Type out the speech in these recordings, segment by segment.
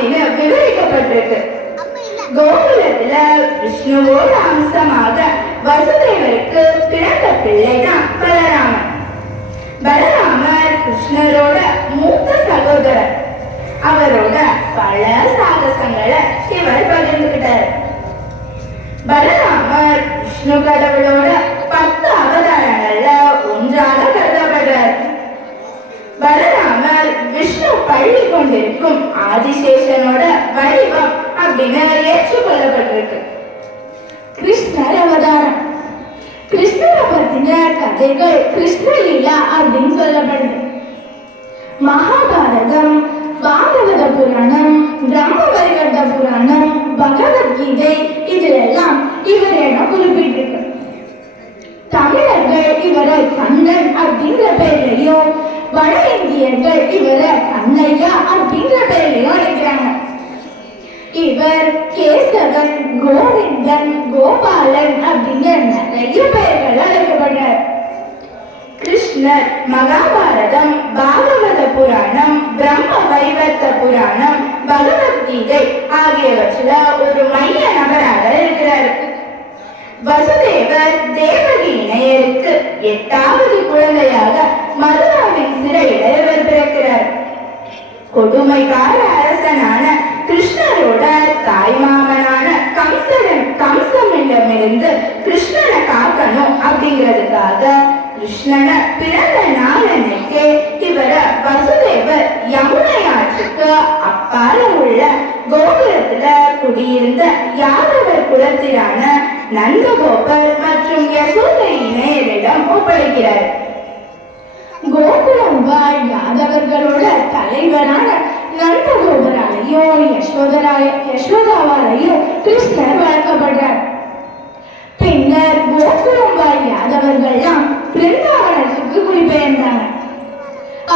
அப்படின்னு விவரிக்கப்பட்டிருக்கு. கோகுலத்துல விஷ்ணுவோட அம்சமாக வசுதேவருக்கு பிறந்த பிள்ளைதான் பலராமன். பலராமர் கிருஷ்ணரோட மூத்த சகோதரர். அவரோட பல சாகசங்களை இவர் பகிர்ந்துகிட்டார். பலராமர் விஷ்ணு கடவுளோட 10 அவதாரங்கள்ல ஒன்றாக கருதப்படுறார். பலராமர் விஷ்ணு பள்ளி கொண்டிருக்கும் ஆதிசேஷனோட வடிவம் அப்படின்னு ஏற்றுக்கொள்ளப்பட்டிருக்கு. கிருஷ்ணர் அவதாரம். கிருஷ்ணரை பத்தின கதைகள் கிருஷ்ணலீலா அப்படின்னு சொல்லப்படுது. மகாபாரதம், பாகவத புராணம், பிரம்மவைவர்த புராணம், பகவத்கீதை இதுலெல்லாம் இவர் இடம் குறிப்பிட்டிருக்கு. தமிழர்கள் இவரை கண்ணன் அப்படின்ற பெயரையும், வட இந்தியர்கள் இவரை கண்ணையா அப்படின்ற பெயரையும் அழைக்கிறாங்க. இவர் கேசவன், கோவிந்தன், கோபாலன் அப்படின்னு நிறைய பெயர்கள் அழைக்கப்படுறார். கிருஷ்ணர் மகாபாரதம், பாகவத புராணம், பிரம்ம வைவர்த்த புராணம், பகவத்கீதை ஆகியவற்றில் ஒரு மைய நபராக இருக்கிறார். வசுதேவர் தேவகி இணையருக்கு 8வது குழந்தையாக மதுராவின் சிறையில இவர் பிறக்கிறார். கொடுமைக்கார அரசனான கிருஷ்ணரோட தாய்மாமனான கம்சனிடமிருந்து கிருஷ்ணனை காக்கணும் அப்படிங்கிறதுக்காக கிருஷ்ணனை பிறந்த நாள் அன்னைக்கு இவர வசுதேவர் யமுனை ஆற்றுக்கு அப்பால உள்ள கோகுலத்துல குடியிருந்த யாதவர் குலத்திலான நந்தகோபர் மற்றும் யசோதை இணையரிடம் ஒப்படைக்கிறார். கோகுலம் வாழ் யாதவர்களோட தலைவரான நந்தகோபராலையும் யசோதாவாலையும் கிருஷ்ணர் வளர்க்கப்படுறார். பின்னர் கோகுலம் வாழ் யாதவர்கள்லாம் பிருந்தாவனத்துக்கு குடிபெயர்ந்தாங்க.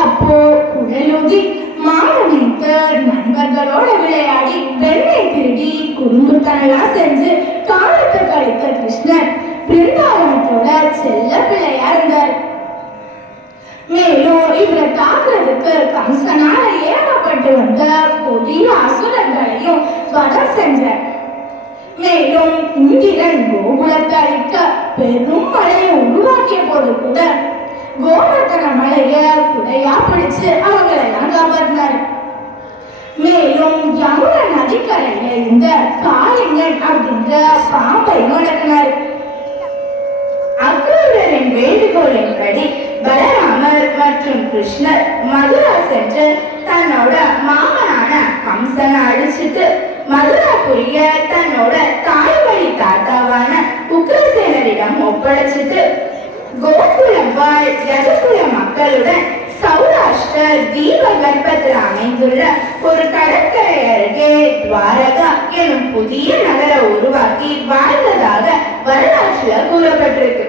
அப்போ குழலுதி மாமனித்த நண்பர்களோட விளையாடி வெண்ணெய் திருடி குறும்புத்தனெல்லாம் செஞ்சு காலத்தை கழித்த கிருஷ்ணர் பிருந்தாவனத்தோட செல்ல பிள்ளையா இருந்தார். மேலும் இவரை தாக்குறதுக்கு கம்சனால ஏகப்பட்டு வந்த கொடிய அசுரங்களையும் வதம் செஞ்சார். மேலும் இந்திரன் கோகுலத்தை அழிக்க பெரும் மழையை உருவாக்கிய போது கூட கோவர்த்தன மலைய குடையா பிடிச்சு அவங்களெல்லாம் காப்பாற்றினார். மேலும் யமுனை நதிக்கரையில இருந்த காளிங்கன் அப்படின்ற பாம்பையும் அடக்கினார். அக்ரூரரின் வேண்டுகோளின்படி பலராமர் மற்றும் கிருஷ்ணர் மதுரா சென்று தன்னோட மாமனான கம்சனை அடிச்சுட்டு மதுராபுரிய தன்னோட தாய்வழி தாத்தாவான உக்ரசேனரிடம் ஒப்படைச்சிட்டு கோகுலம் வாழ் யதுகுல மக்களுடன் சௌராஷ்டிர தீப கர்ப்பத்தில் அமைந்துள்ள ஒரு கடற்கரை அருகே துவாரகா எனும் புதிய நகரை உருவாக்கி வாழ்ந்ததாக வரலாற்றுல கூறப்பட்டிருக்கு.